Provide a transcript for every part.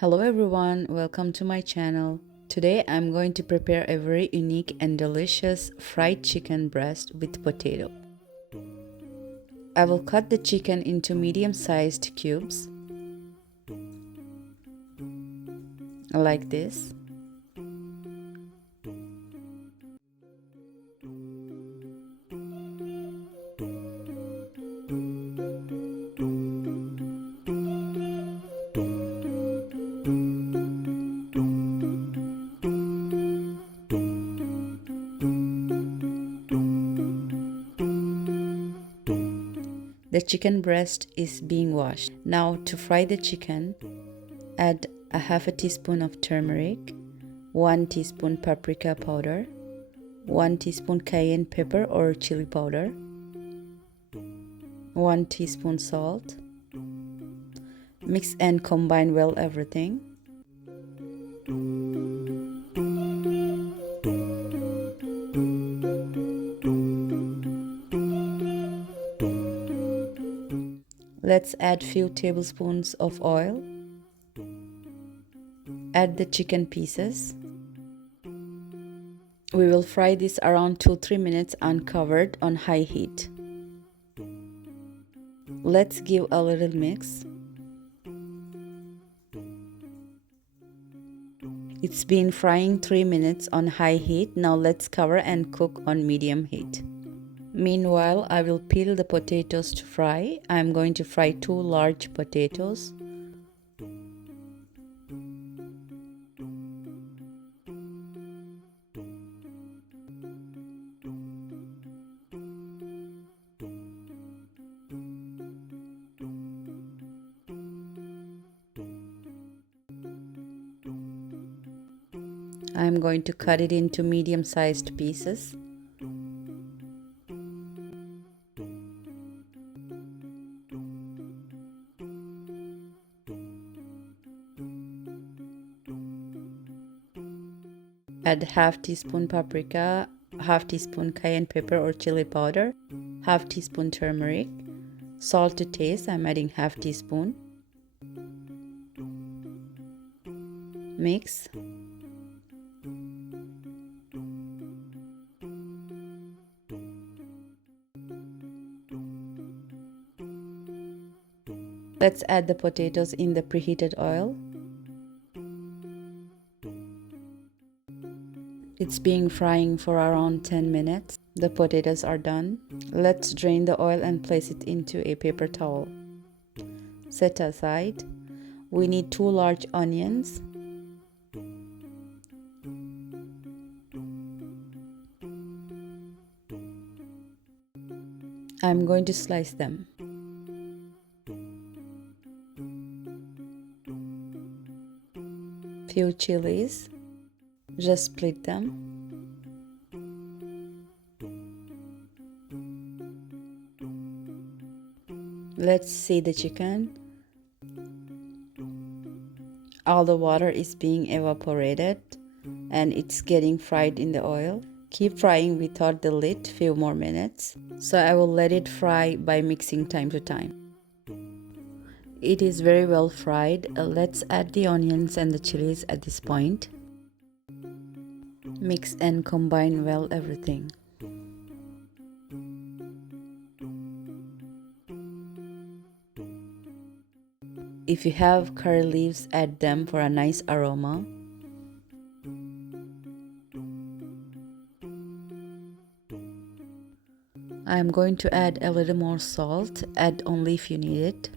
Hello everyone, welcome to my channel. Today I'm going to prepare a very unique and delicious fried chicken breast with potato. I will cut the chicken into medium-sized cubes like this. The chicken breast is being washed. Now to fry the chicken, add a half a teaspoon of turmeric, 1 teaspoon paprika powder, 1 teaspoon cayenne pepper or chili powder, 1 teaspoon salt. Mix and combine well everything. Let's add few tablespoons of oil. Add the chicken pieces. We will fry this around 2-3 minutes uncovered on high heat. Let's give a little mix. It's been frying 3 minutes on high heat. Now let's cover and cook on medium heat. Meanwhile, I will peel the potatoes to fry. I'm going to fry 2 large potatoes. I'm going to cut it into medium-sized pieces. Add half teaspoon paprika, half teaspoon cayenne pepper or chili powder, half teaspoon turmeric, salt to taste. I'm adding half teaspoon. Mix. Let's add the potatoes in the preheated oil. It's being frying for around 10 minutes. The potatoes are done. Let's drain the oil and place it into a paper towel. Set aside. We need 2 large onions. I'm going to slice them. Few chilies. Just split them. Let's see the chicken. All the water is being evaporated and it's getting fried in the oil. Keep frying without the lid few more minutes. So I will let it fry by mixing time to time. It is very well fried. Let's add the onions and the chilies at this point. Mix and combine well everything. If you have curry leaves, add them for a nice aroma. I am going to add a little more salt. Add only if you need it.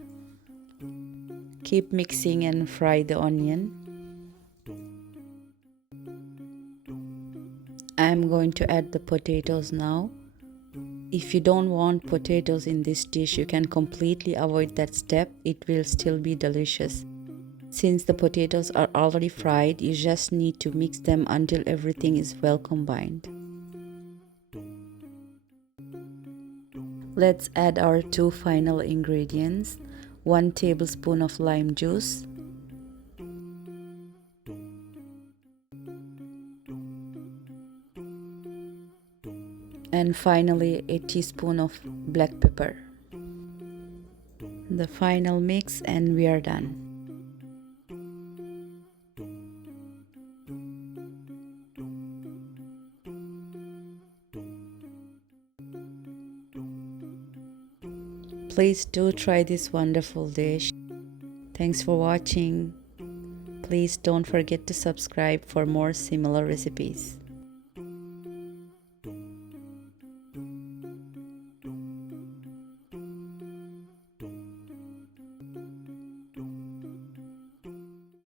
Keep mixing and fry the onion. I am going to add the potatoes now. If you don't want potatoes in this dish, you can completely avoid that step. It will still be delicious. Since the potatoes are already fried, you just need to mix them until everything is well combined. Let's add our 2 final ingredients. 1 tablespoon of lime juice, and finally a teaspoon of black pepper. The final mix and we are done. Please do try this wonderful dish. Thanks for watching. Please don't forget to subscribe for more similar recipes.